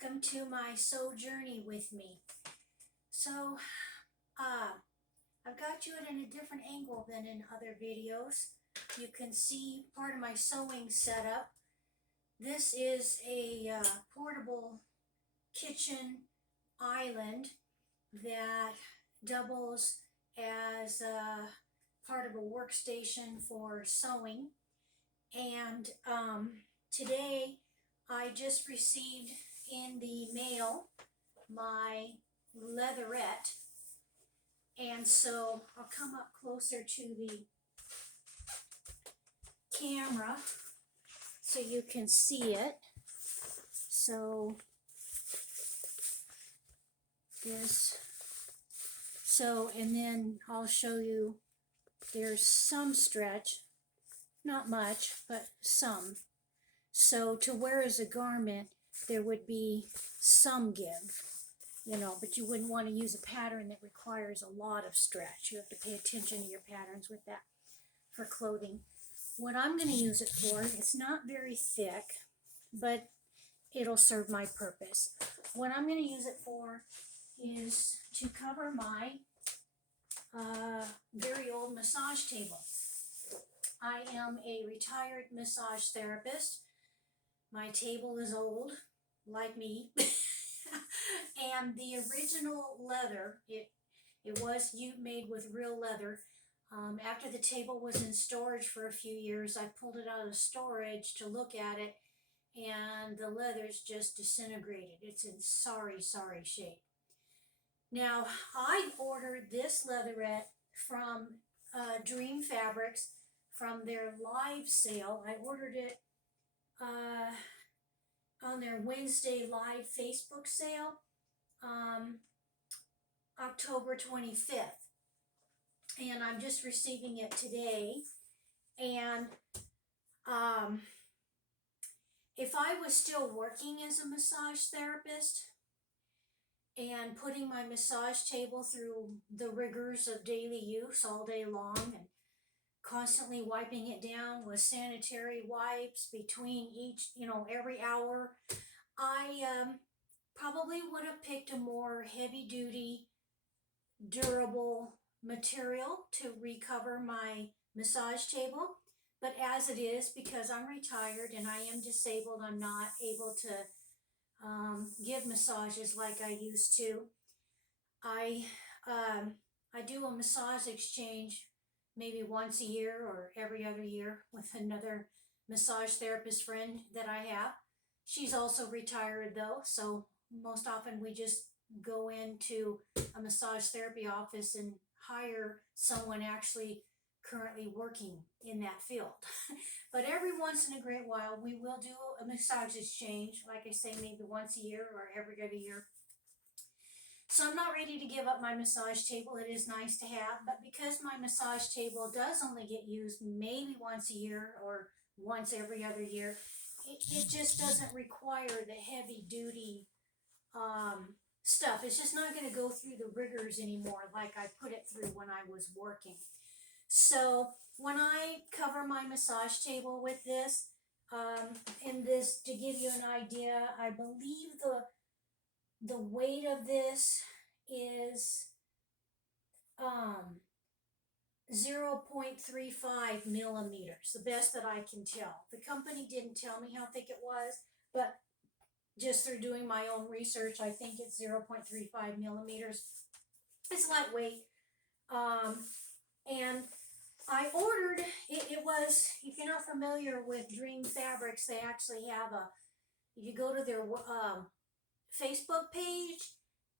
welcome to my sew journey with me. So, I've got you at a different angle than in other videos. You can see part of my sewing setup. This is a portable kitchen island that doubles as part of a workstation for sewing. And today I just received in the mail my leatherette, and so I'll come up closer to the camera so you can see it. So and then I'll show you there's some stretch, not much, but some. So to wear as a garment, there would be some give, but you wouldn't want to use a pattern that requires a lot of stretch. You have to pay attention to your patterns with that for clothing. What I'm going to use it for, it's not very thick, but it'll serve my purpose. What I'm going to use it for is to cover my very old massage table. I am a retired massage therapist. My table is old, like me. And the original leather, it was made with real leather. After the table was in storage for a few years, I pulled it out of storage to look at it, and the leather's just disintegrated. It's in sorry shape. Now, I ordered this leatherette from Dream Fabrics from their live sale. I ordered it on their Wednesday live Facebook sale, October 25th. And I'm just receiving it today. And if I was still working as a massage therapist and putting my massage table through the rigors of daily use all day long and constantly wiping it down with sanitary wipes between each, every hour, I probably would have picked a more heavy-duty, durable material to recover my massage table. But as it is, because I'm retired and I am disabled, I'm not able to give massages like I used to. I do a massage exchange maybe once a year or every other year with another massage therapist friend that I have. She's also retired though, so most often we just go into a massage therapy office and hire someone actually currently working in that field. But every once in a great while we will do a massage exchange, like I say, maybe once a year or every other year. So I'm not ready to give up my massage table. It is nice to have, but because my massage table does only get used maybe once a year or once every other year, it just doesn't require the heavy duty stuff. It's just not going to go through the rigors anymore like I put it through when I was working. So when I cover my massage table with this, to give you an idea, I believe the weight of this is 0.35 millimeters, the best that I can tell. The company didn't tell me how thick it was, but just through doing my own research, I think it's 0.35 millimeters. It's lightweight. And I ordered, it was, if you're not familiar with Dream Fabrics, they actually have you go to their Facebook page,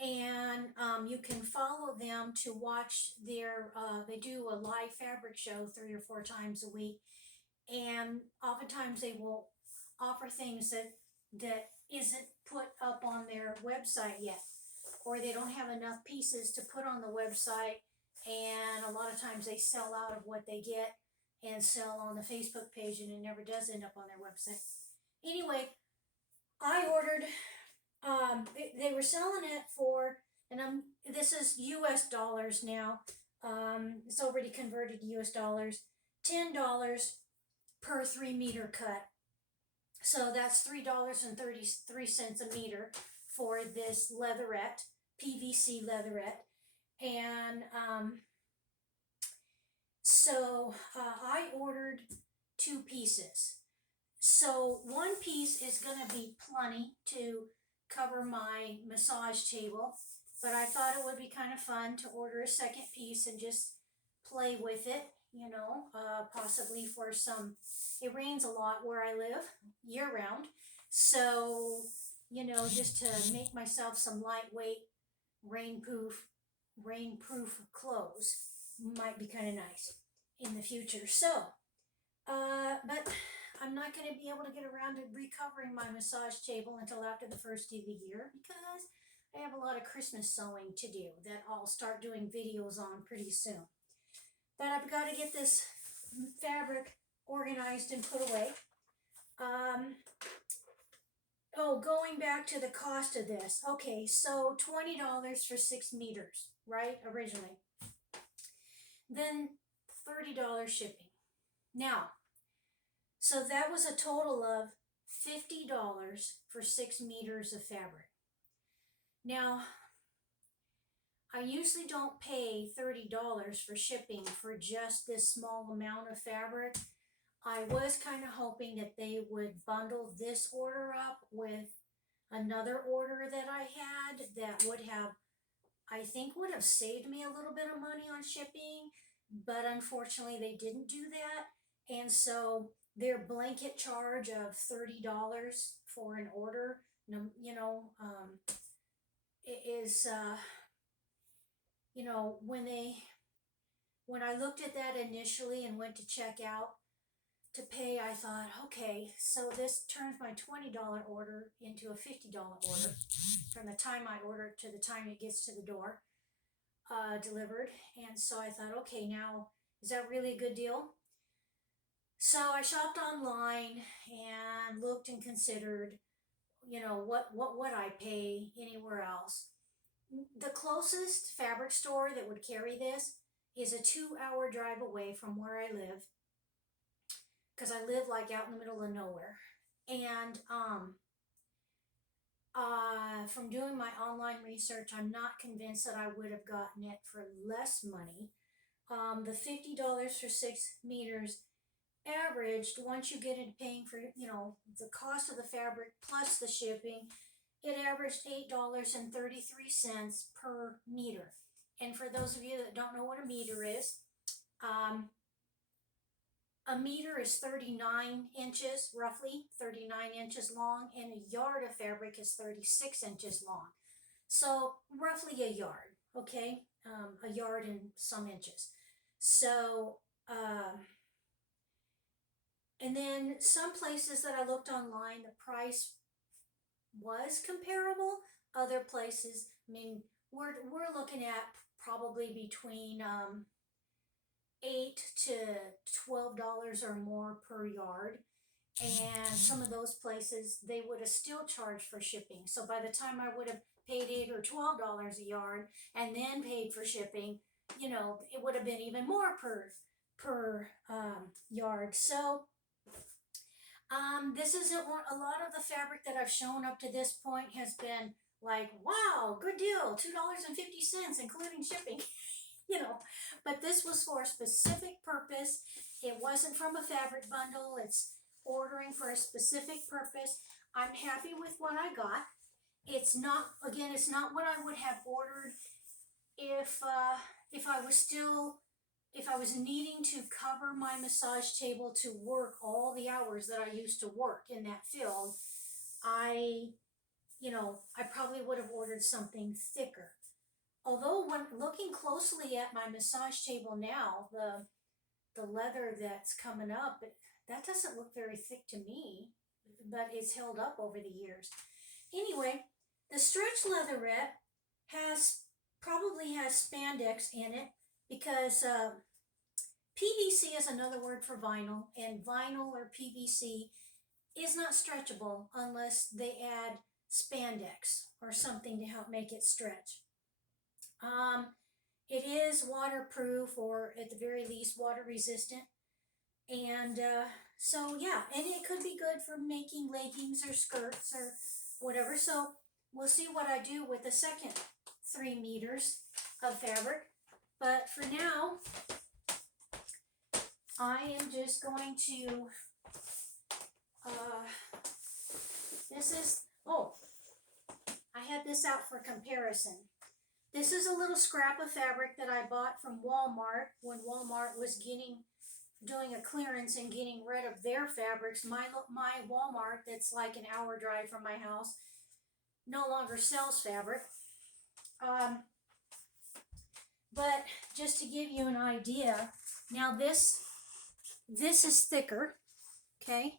and you can follow them to watch their, they do a live fabric show 3 or 4 times a week, and oftentimes they will offer things that isn't put up on their website yet, or they don't have enough pieces to put on the website, and a lot of times they sell out of what they get and sell on the Facebook page, and it never does end up on their website. Anyway, I ordered, they were selling it for, and this is US dollars now, it's already converted to US dollars, $10 per 3 meter cut. So that's $3.33 a meter for this leatherette, PVC leatherette. And I ordered 2 pieces. So one piece is going to be plenty to cover my massage table, but I thought it would be kind of fun to order a second piece and just play with it, possibly for some. It rains a lot where I live year round, so just to make myself some lightweight rainproof rainproof clothes might be kind of nice in the future. But I'm not going to be able to get around to recovering my massage table until after the first of the year because I have a lot of Christmas sewing to do that I'll start doing videos on pretty soon. But I've got to get this fabric organized and put away. Going back to the cost of this. Okay, so $20 for 6 meters, right? Originally. Then $30 shipping. Now, so that was a total of $50 for 6 meters of fabric. Now, I usually don't pay $30 for shipping for just this small amount of fabric. I was kind of hoping that they would bundle this order up with another order that I had that would have, I think, would have saved me a little bit of money on shipping, but unfortunately they didn't do that. And so their blanket charge of $30 for an order, is, when I looked at that initially and went to check out to pay, I thought, okay, so this turns my $20 order into a $50 order from the time I order it to the time it gets to the door, delivered. And so I thought, okay, now, is that really a good deal? So I shopped online and looked and considered, what would I pay anywhere else? The closest fabric store that would carry this is a 2-hour drive away from where I live, because I live like out in the middle of nowhere. And from doing my online research, I'm not convinced that I would have gotten it for less money. The $50 for 6 meters averaged, once you get into paying for, the cost of the fabric plus the shipping, it averaged $8.33 per meter. And for those of you that don't know what a meter is, a meter is 39 inches, roughly 39 inches long, and a yard of fabric is 36 inches long. So roughly a yard, okay? A yard and some inches. So, and then some places that I looked online, the price was comparable. Other places, I mean, we're looking at probably between $8 to $12 or more per yard. And some of those places, they would have still charged for shipping. So by the time I would have paid $8 or $12 a yard and then paid for shipping, it would have been even more per yard. So this isn't a lot of the fabric that I've shown up to this point has been like, wow, good deal, $2.50, including shipping. But this was for a specific purpose. It wasn't from a fabric bundle. It's ordering for a specific purpose. I'm happy with what I got. It's not what I would have ordered if I was needing to cover my massage table to work all the hours that I used to work in that field. I probably would have ordered something thicker. Although when looking closely at my massage table now, the leather that's coming up, that doesn't look very thick to me, but it's held up over the years. Anyway, the stretch leatherette probably has spandex in it because PVC is another word for vinyl, and vinyl or PVC is not stretchable unless they add spandex or something to help make it stretch. It is waterproof, or at the very least water resistant. And so, yeah, and it could be good for making leggings or skirts or whatever. So we'll see what I do with the second 3 meters of fabric. But for now, I am just going to, this is, oh, I had this out for comparison. This is a little scrap of fabric that I bought from Walmart when Walmart was doing a clearance and getting rid of their fabrics. My Walmart, that's like an hour drive from my house, no longer sells fabric. But just to give you an idea, now this is thicker, okay?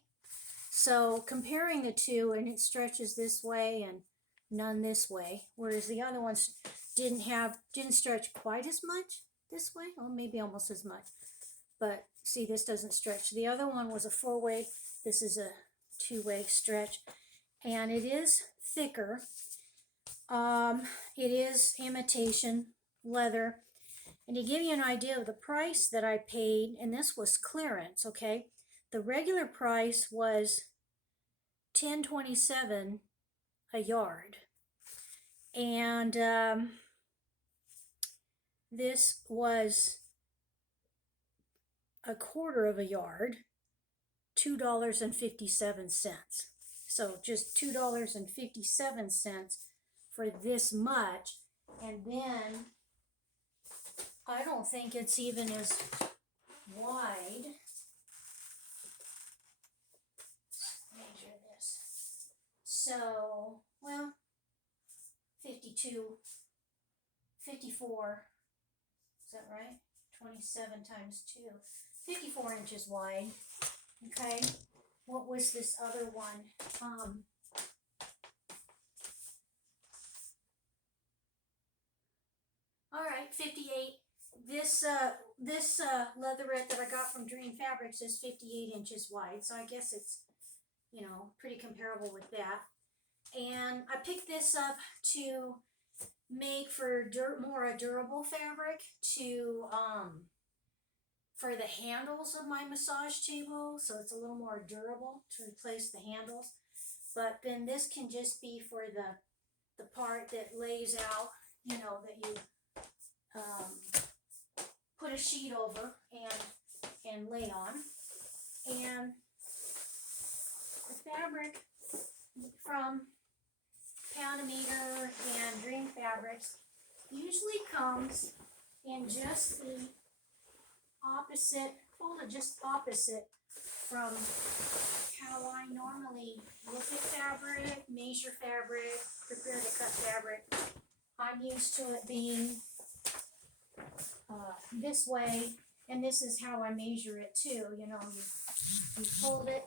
So comparing the two, and it stretches this way and none this way, whereas the other ones didn't stretch quite as much this way, or maybe almost as much. But see, this doesn't stretch. The other one was a 4-way. This is a 2-way stretch, and it is thicker. It is imitation leather. And to give you an idea of the price that I paid, and this was clearance, okay? The regular price was $10.27 a yard. And this was a quarter of a yard, $2.57. So just $2.57 for this much. And then I don't think it's even as wide. Let's measure this. So, well, 52, 54, is that right? 27 times 2, 54 inches wide. Okay, what was this other one? All right, 58. This leatherette that I got from Dream Fabrics is 58 inches wide, so I guess it's, you know, pretty comparable with that. And I picked this up to make for more a durable fabric to for the handles of my massage table, so it's a little more durable to replace the handles. But then this can just be for the part that lays out, you know, that you put a sheet over and lay on. And the fabric from Pound-A-Meter and Dream Fabrics usually comes in just the opposite, folded just opposite from how I normally look at fabric, measure fabric, prepare to cut fabric. I'm used to it being this way, and this is how I measure it too. You know, you fold it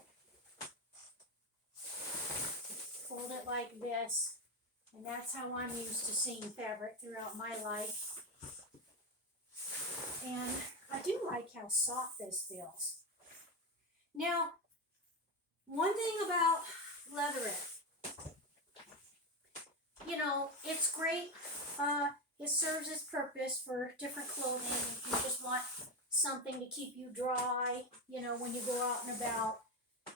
like this, and that's how I'm used to seeing fabric throughout my life. And I do like how soft this feels. Now, one thing about leatherette, you know, it's great. It serves its purpose for different clothing. If you just want something to keep you dry, you know, when you go out and about,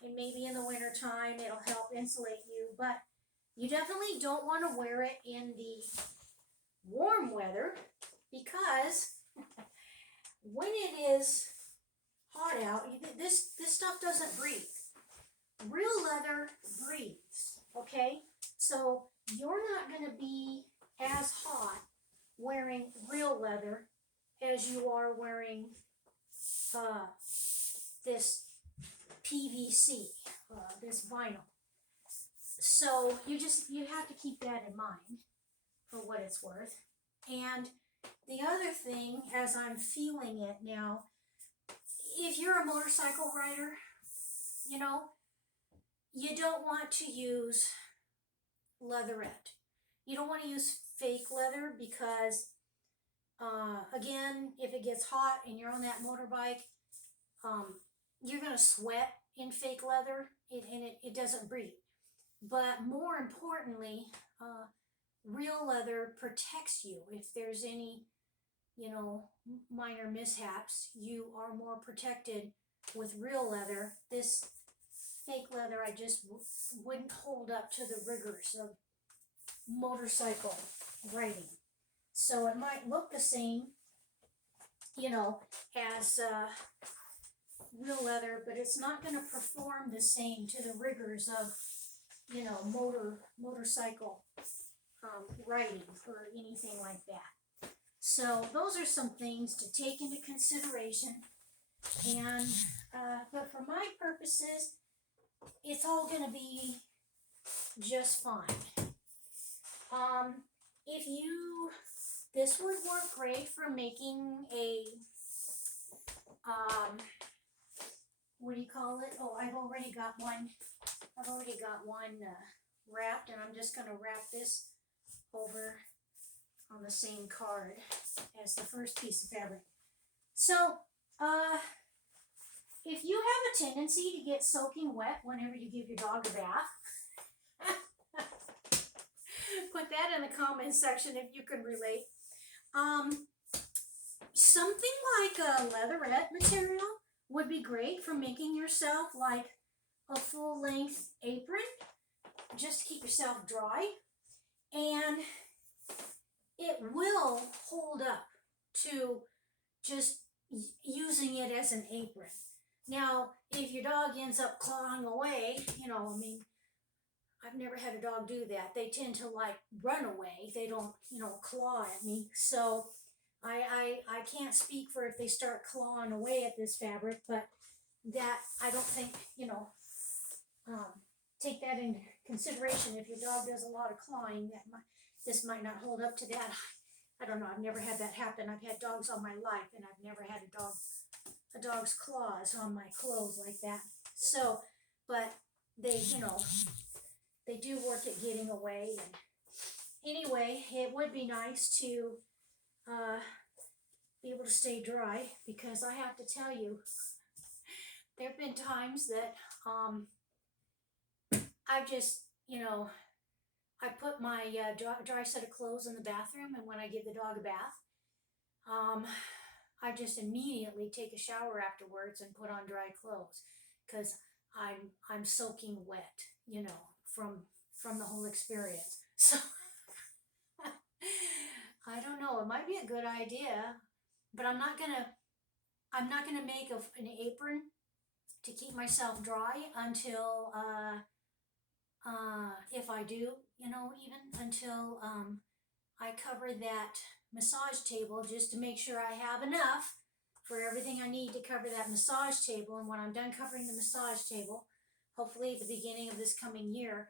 and maybe in the winter time, it'll help insulate you. But you definitely don't want to wear it in the warm weather, because when it is hot out, this stuff doesn't breathe. Real leather breathes, okay? So you're not going to be as hot wearing real leather as you are wearing this PVC, this vinyl. So you have to keep that in mind for what it's worth. And the other thing, as I'm feeling it now, if you're a motorcycle rider, you know, you don't want to use leatherette. You don't want to use fake leather because, again, if it gets hot and you're on that motorbike, you're going to sweat in fake leather, and it doesn't breathe. But more importantly, real leather protects you. If there's any, you know, minor mishaps, you are more protected with real leather. This fake leather I just wouldn't hold up to the rigors of motorcycle riding. So it might look the same, you know, as real leather, but it's not going to perform the same to the rigors of, you know, motorcycle riding or anything like that. So those are some things to take into consideration. And but for my purposes, it's all going to be just fine. If you, this would work great for making a, what do you call it? Oh, I've already got one wrapped, and I'm just going to wrap this over on the same card as the first piece of fabric. So, if you have a tendency to get soaking wet whenever you give your dog a bath, put that in the comments section if you can relate. Something like a leatherette material would be great for making yourself like a full-length apron, just to keep yourself dry, and it will hold up to just using it as an apron. Now, if your dog ends up clawing away, you know, I mean, I've never had a dog do that. They tend to like run away. They don't, you know, claw at me. So I can't speak for if they start clawing away at this fabric, but that I don't think, you know, take that into consideration. If your dog does a lot of clawing, this might not hold up to that. I don't know. I've never had that happen. I've had dogs all my life, and I've never had a dog's claws on my clothes like that. So, but they, you know, they do work at getting away. And anyway, it would be nice to be able to stay dry, because I have to tell you, there have been times that I've just, you know, I put my dry set of clothes in the bathroom, and when I give the dog a bath, I just immediately take a shower afterwards and put on dry clothes, because I'm soaking wet, you know, from the whole experience. So I don't know. It might be a good idea, but I'm not gonna make an apron to keep myself dry until if I do, you know, even until I cover that massage table, just to make sure I have enough for everything I need to cover that massage table. And when I'm done covering the massage table, hopefully at the beginning of this coming year,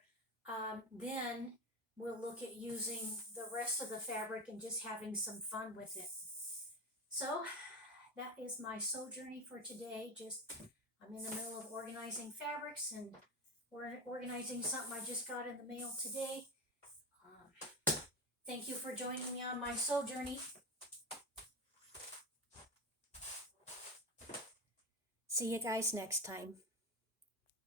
then we'll look at using the rest of the fabric and just having some fun with it. So that is my sew journey for today. I'm in the middle of organizing fabrics, and we're organizing something I just got in the mail today. Thank you for joining me on my sew journey. See you guys next time.